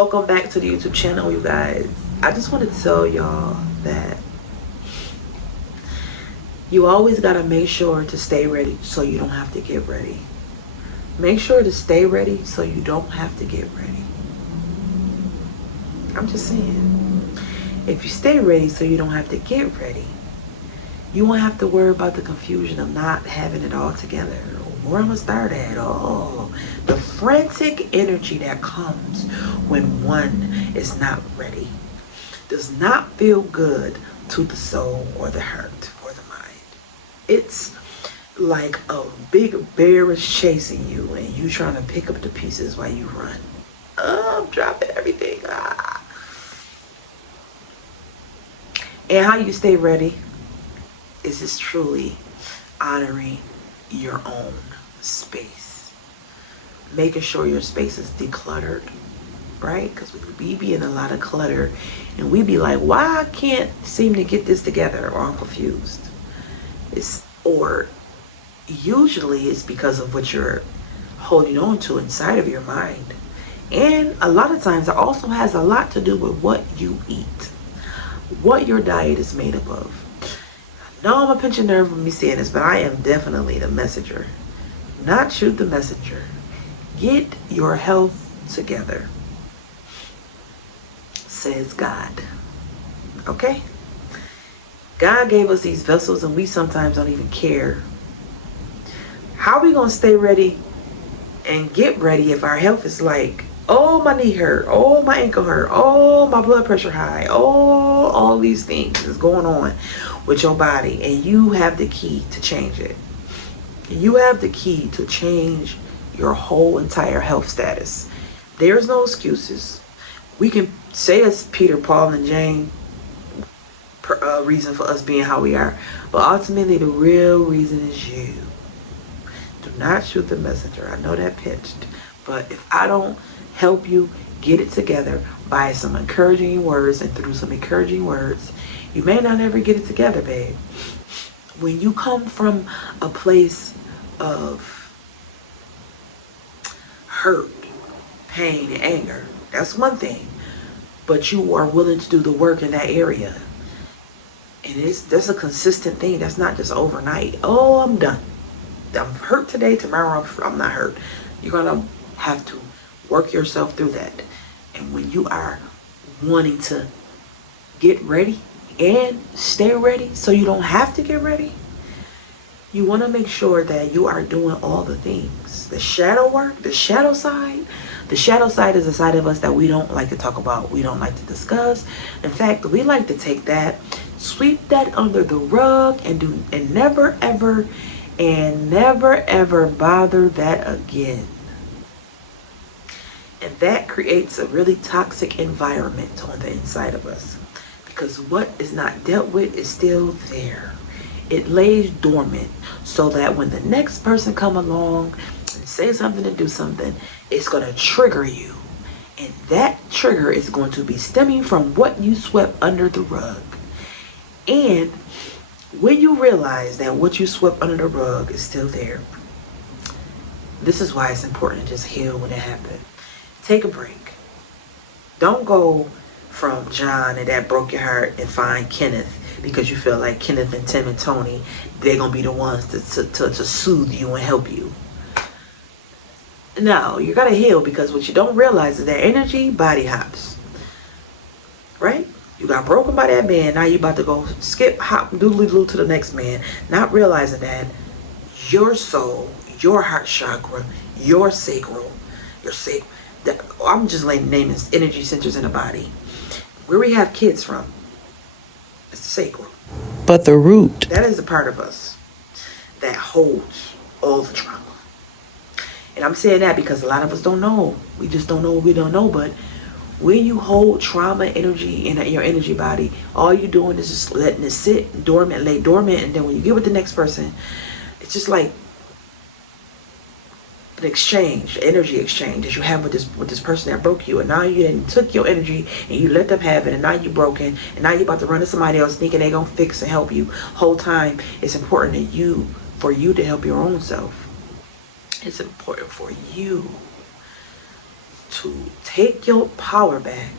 welcome back to the YouTube channel, you guys. I just want to tell y'all that you always got to make sure to stay ready so you don't have to get ready. Make sure to stay ready so you don't have to get ready. I'm just saying, if you stay ready so you don't have to get ready, you won't have to worry about the confusion of not having it all together. Where I'm gonna start at? Oh, the frantic energy that comes when one is not ready does not feel good to the soul or the heart or the mind. It's like a big bear is chasing you and you trying to pick up the pieces while you run. Oh, I'm dropping everything. And how you stay ready is just truly honoring your own space, making sure your space is decluttered, right? Because we be in a lot of clutter and we be like, why I can't seem to get this together, or I'm confused. Or usually it's because of what you're holding on to inside of your mind. And a lot of times it also has a lot to do with what you eat, what your diet is made up of. No, I'm a pinch of nerve with me saying this, but I am definitely the messenger. Not shoot the messenger. Get your health together, says God. Okay? God gave us these vessels and we sometimes don't even care. How are we going to stay ready and get ready if our health is like, oh, my knee hurt, oh, my ankle hurt, oh, my blood pressure high, oh, all these things is going on with your body, and you have the key to change it. You have the key to change your whole entire health status. There's no excuses. We can say as Peter, Paul, and Jane, reason for us being how we are, but ultimately the real reason is you. Do not shoot the messenger. I know that pitched, but if I don't help you get it together by some encouraging words and through some encouraging words, you may not ever get it together, babe. When you come from a place of hurt, pain, and anger, that's one thing. But you are willing to do the work in that area. And that's a consistent thing. That's not just overnight. Oh, I'm done. I'm hurt today. Tomorrow I'm not hurt. You're going to have to work yourself through that. And when you are wanting to get ready and stay ready so you don't have to get ready, you want to make sure that you are doing all the things. The shadow work, the shadow side. The shadow side is a side of us that we don't like to talk about. We don't like to discuss. In fact, we like to take that, sweep that under the rug, and never ever bother that again. And that creates a really toxic environment on the inside of us, because what is not dealt with is still there. It lays dormant so that when the next person come along and say something to do something, it's going to trigger you. And that trigger is going to be stemming from what you swept under the rug. And when you realize that what you swept under the rug is still there, this is why it's important to just heal when it happened. Take a break. Don't go from John and that broke your heart and find Kenneth, because you feel like Kenneth and Tim and Tony, they're going to be the ones to soothe you and help you. No, you got to heal, because what you don't realize is that energy body hops. Right? You got broken by that man. Now you about to go skip, hop, doodly-doo to the next man. Not realizing that your soul, your heart chakra, your sacral, I'm just naming energy centers in the body. Where we have kids from, it's the sacral. But the root, that is a part of us that holds all the trauma. And I'm saying that because a lot of us don't know. We just don't know what we don't know. But when you hold trauma energy in your energy body, all you're doing is just letting it sit dormant, lay dormant. And then when you get with the next person, it's just like an exchange, energy exchange that you have with this person that broke you. And now you then took your energy and you let them have it, and now you're broken, and now you're about to run to somebody else thinking they're gonna fix and help you. Whole time it's important for you to help your own self. It's important for you to take your power back.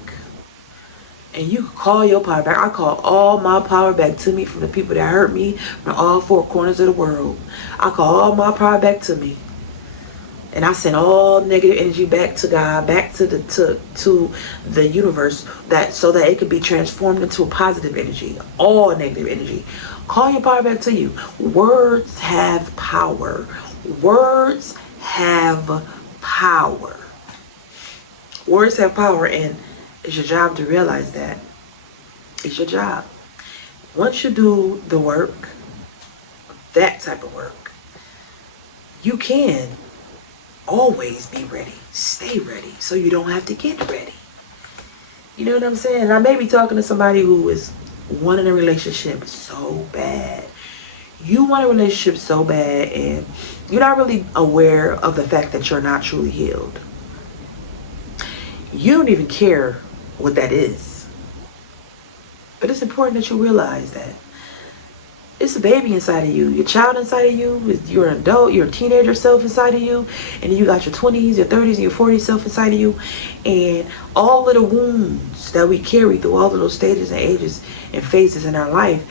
And you can call your power back. I call all my power back to me from the people that hurt me from all four corners of the world. I call all my power back to me. And I send all negative energy back to God, back to the universe, that so that it can be transformed into a positive energy. All negative energy. Call your power back to you. Words have power. Words have power. Words have power, and it's your job to realize that. It's your job. Once you do the work, that type of work, you can always be ready. Stay ready so you don't have to get ready. You know what I'm saying? And I may be talking to somebody who is wanting a relationship so bad. You want a relationship so bad, and you're not really aware of the fact that you're not truly healed. You don't even care what that is. But it's important that you realize that it's a baby inside of you, your child inside of you, you're an adult, you're a teenager self inside of you, and you got your 20s, your 30s, and your 40s self inside of you, and all of the wounds that we carry through all of those stages and ages and phases in our life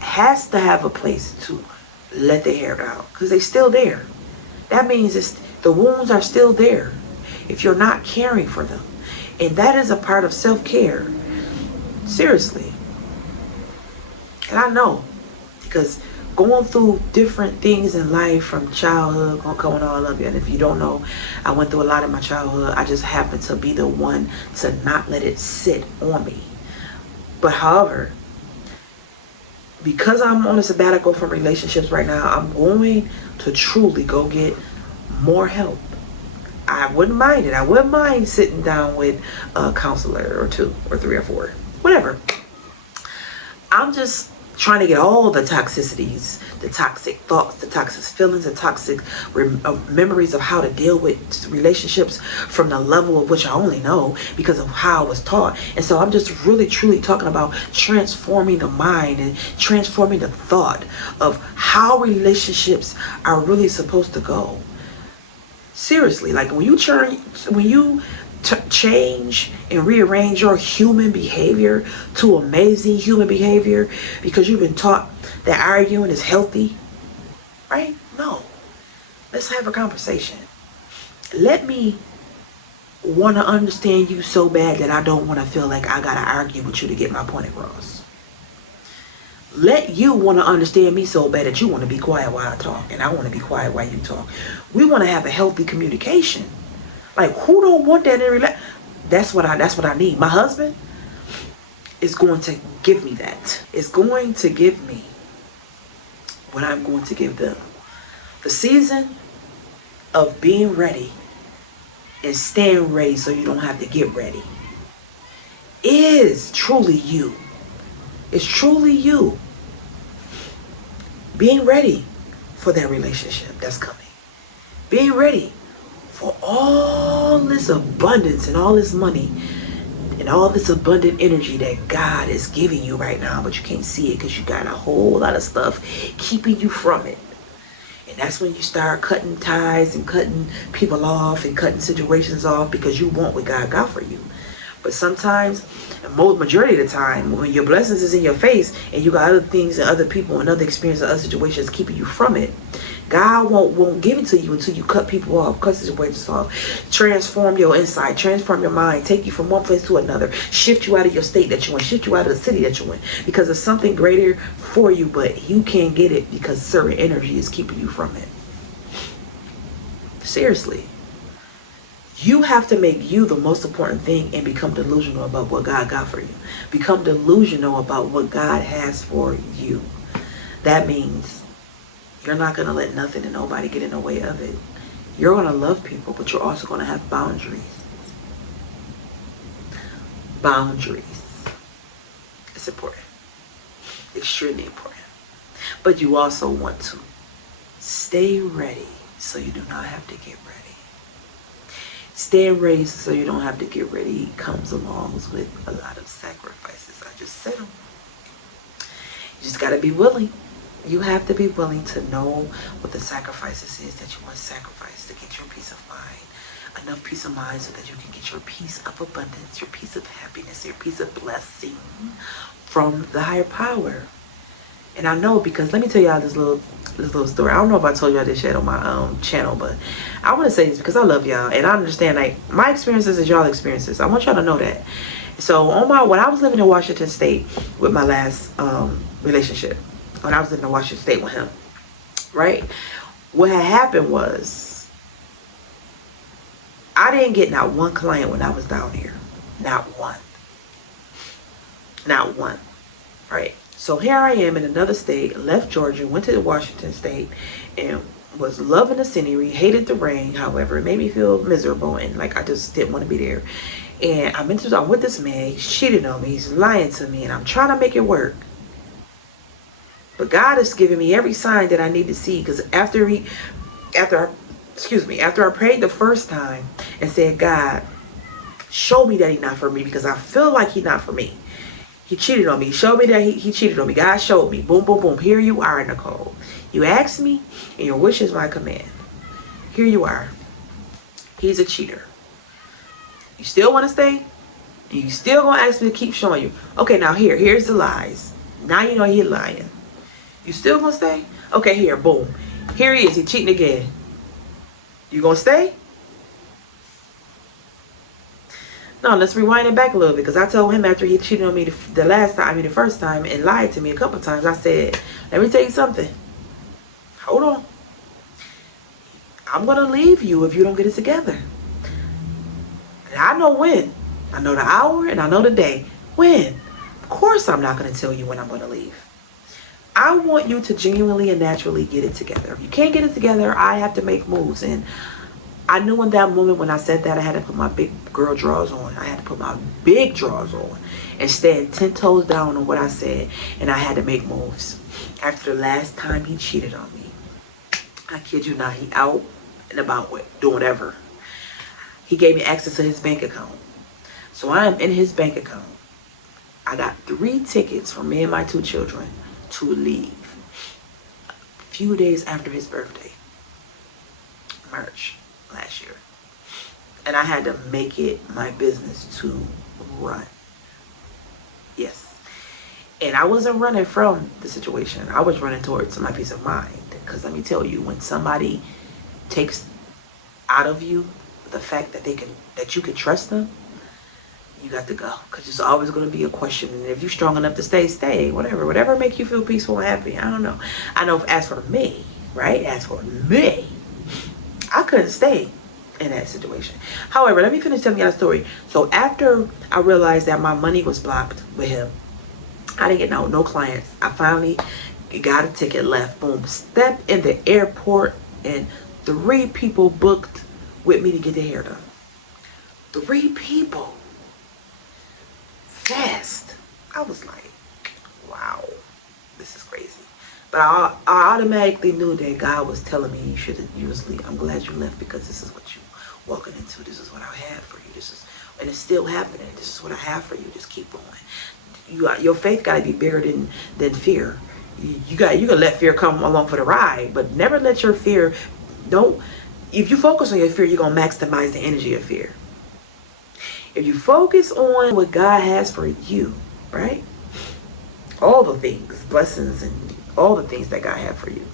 has to have a place to let the hair out, because they're still there. That means the wounds are still there if you're not caring for them. And that is a part of self-care. Seriously. And I know, because going through different things in life from childhood, going all of you, and if you don't know, I went through a lot in my childhood. I just happened to be the one to not let it sit on me. But however, because I'm on a sabbatical from relationships right now, I'm going to truly go get more help. I wouldn't mind it. I wouldn't mind sitting down with a counselor or two or three or four, whatever. I'm just trying to get all the toxicities, the toxic thoughts, the toxic feelings, the toxic memories of how to deal with relationships from the level of which I only know because of how I was taught. And so I'm just really truly talking about transforming the mind and transforming the thought of how relationships are really supposed to go. Seriously, like when you change and rearrange your human behavior to amazing human behavior because you've been taught that arguing is healthy, right? No. Let's have a conversation. Let me want to understand you so bad that I don't want to feel like I gotta argue with you to get my point across. Let you want to understand me so bad that you want to be quiet while I talk, and I want to be quiet while you talk. We want to have a healthy communication. Like, who don't want that in a That's what I need. My husband is going to give me that. It's going to give me what I'm going to give them. The season of being ready and staying ready so you don't have to get ready is truly you. It's truly you being ready for that relationship that's coming. Being ready for all this abundance and all this money and all this abundant energy that God is giving you right now, but you can't see it because you got a whole lot of stuff keeping you from it. And that's when you start cutting ties and cutting people off and cutting situations off because you want what God got for you. But sometimes, and majority of the time, when your blessings is in your face and you got other things and other people and other experiences and other situations keeping you from it, God won't give it to you until you cut people off, cut situations off, transform your insight, transform your mind, take you from one place to another, shift you out of your state that you're in, shift you out of the city that you're in, because there's something greater for you, but you can't get it because certain energy is keeping you from it. Seriously. You have to make you the most important thing and become delusional about what God got for you. Become delusional about what God has for you. That means you're not going to let nothing and nobody get in the way of it. You're going to love people, but you're also going to have boundaries. Boundaries. It's important. Extremely important. But you also want to stay ready so you do not have to get ready. Staying ready so you don't have to get ready comes along with a lot of sacrifices. I just said them. You just got to be willing. You have to be willing to know what the sacrifices is that you want to sacrifice to get your peace of mind. enough peace of mind so that you can get your peace of abundance, your peace of happiness, your peace of blessing from the higher power. And I know, because let me tell y'all this little story. I don't know if I told y'all this yet on my channel, but I want to say this because I love y'all and I understand, like, my experiences is y'all experiences. I want y'all to know that. So when I was living in Washington State with my last relationship, when I was living in Washington State with him, right? What had happened was I didn't get not one client when I was down here. Not one. Not one. Right? So here I am in another state, left Georgia, went to Washington State, and was loving the scenery, hated the rain. However, it made me feel miserable, and like I just didn't want to be there. And I'm with this man. He's cheating on me. He's lying to me, and I'm trying to make it work. But God is giving me every sign that I need to see, because after I prayed the first time and said, God, show me that he's not for me, because I feel like he's not for me. He cheated on me. Show me that he cheated on me. God showed me. Boom, boom, boom. Here you are, Nicole. You asked me, and your wish is my command. Here you are. He's a cheater. You still want to stay? And you still going to ask me to keep showing you? Okay, now here's the lies. Now you know he's lying. You still going to stay? Okay, here, boom. Here he is. He's cheating again. You going to stay? No, let's rewind it back a little bit, because I told him after he cheated on me the first time, and lied to me a couple times, I said, let me tell you something. Hold on. I'm going to leave you if you don't get it together. And I know when. I know the hour and I know the day. When? Of course I'm not going to tell you when I'm going to leave. I want you to genuinely and naturally get it together. If you can't get it together, I have to make moves. And I knew in that moment when I said that, I had to put my big girl drawers on. I had to put my big drawers on and stand 10 toes down on what I said. And I had to make moves. After the last time he cheated on me, I kid you not, he out and about doing whatever. He gave me access to his bank account. So I am in his bank account. I got 3 tickets for me and my 2 children to leave a few days after his birthday, March last year. And I had to make it my business to run. Yes. And I wasn't running from the situation. I was running towards my peace of mind. Because let me tell you, when somebody takes out of you the fact that you can trust them, you got to go. Because there's always going to be a question. And if you're strong enough to stay. Whatever make you feel peaceful and happy. I don't know. I know as for me, right? As for me, I couldn't stay in that situation. However, let me finish telling you that story. So after I realized that my money was blocked with him, I didn't get no clients. I finally got a ticket, left, boom, stepped in the airport, and 3 people booked with me to get their hair done. 3 people. Fast. I was like, wow, this is crazy. But I automatically knew that God was telling me you was leave. I'm glad you left, because this is what you walking into. This is what I have for you. And it's still happening. This is what I have for you. Just keep going. Your faith got to be bigger than fear. You can let fear come along for the ride, but never let your fear, if you focus on your fear, you're going to maximize the energy of fear. If you focus on what God has for you, right? All the things, blessings, and all the things that God has for you.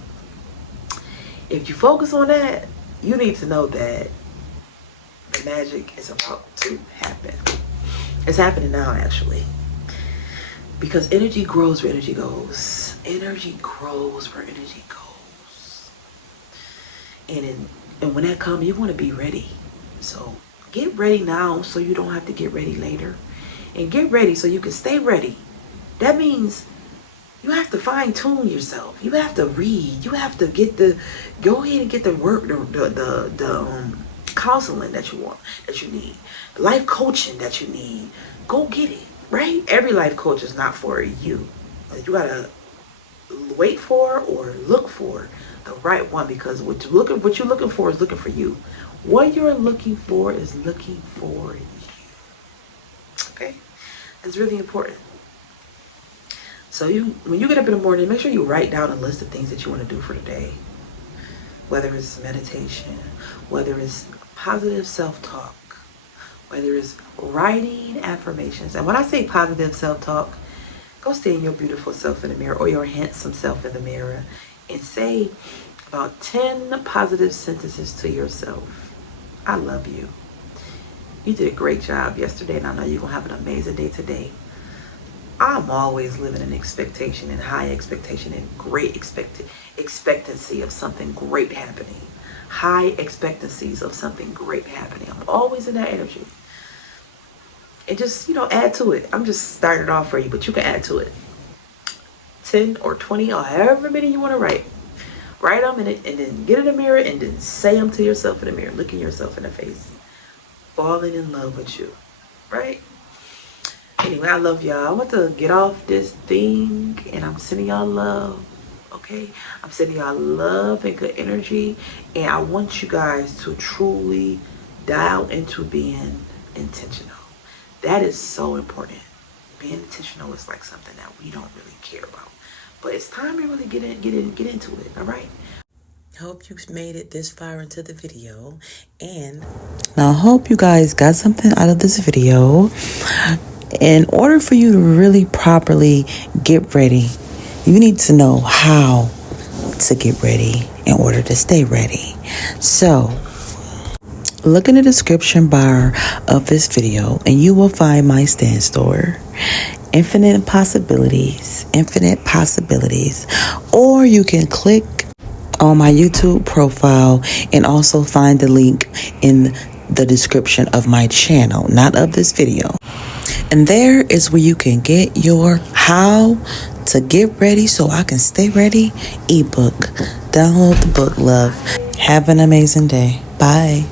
If you focus on that, you need to know that the magic is about to happen. It's happening now, actually. Because energy grows where energy goes. Energy grows where energy goes. And when that comes, you want to be ready. So get ready now so you don't have to get ready later. And get ready so you can stay ready. That means you have to fine tune yourself. You have to read. You have to go ahead and get the work, the counseling that you need, life coaching that you need. Go get it. Right? Every life coach is not for you. You gotta wait for or look for the right one, because what you're looking for is looking for you. What you're looking for is looking for you. Okay? That's really important. So when you get up in the morning, make sure you write down a list of things that you want to do for the day. whether it's meditation, whether it's positive self-talk, whether it's writing affirmations. And when I say positive self-talk, go stay in your beautiful self in the mirror or your handsome self in the mirror and say about 10 positive sentences to yourself. I love you. You did a great job yesterday, and I know you're going to have an amazing day today. I'm always living in expectation and high expectation and great expectancy of something great happening. High expectancies of something great happening. I'm always in that energy. And just, add to it. I'm just starting it off for you, but you can add to it. 10 or 20 or however many you want to write. Write them and then get in the mirror and then say them to yourself in the mirror. Looking yourself in the face. Falling in love with you. Right? Anyway, I love y'all. I want to get off this thing and I'm sending y'all love. Okay? I'm sending y'all love and good energy. And I want you guys to truly dial into being intentional. That is so important. Being intentional is like something that we don't really care about. But it's time to really get into it, all right? Hope you made it this far into the video. And now I hope you guys got something out of this video. In order for you to really properly get ready, you need to know how to get ready in order to stay ready. So look in the description bar of this video and you will find my stand store. Infinite possibilities. Or you can click on my YouTube profile and also find the link in the description of my channel, not of this video. And there is where you can get your How to Get Ready So I Can Stay Ready ebook. Download the book, love. Have an amazing day. Bye.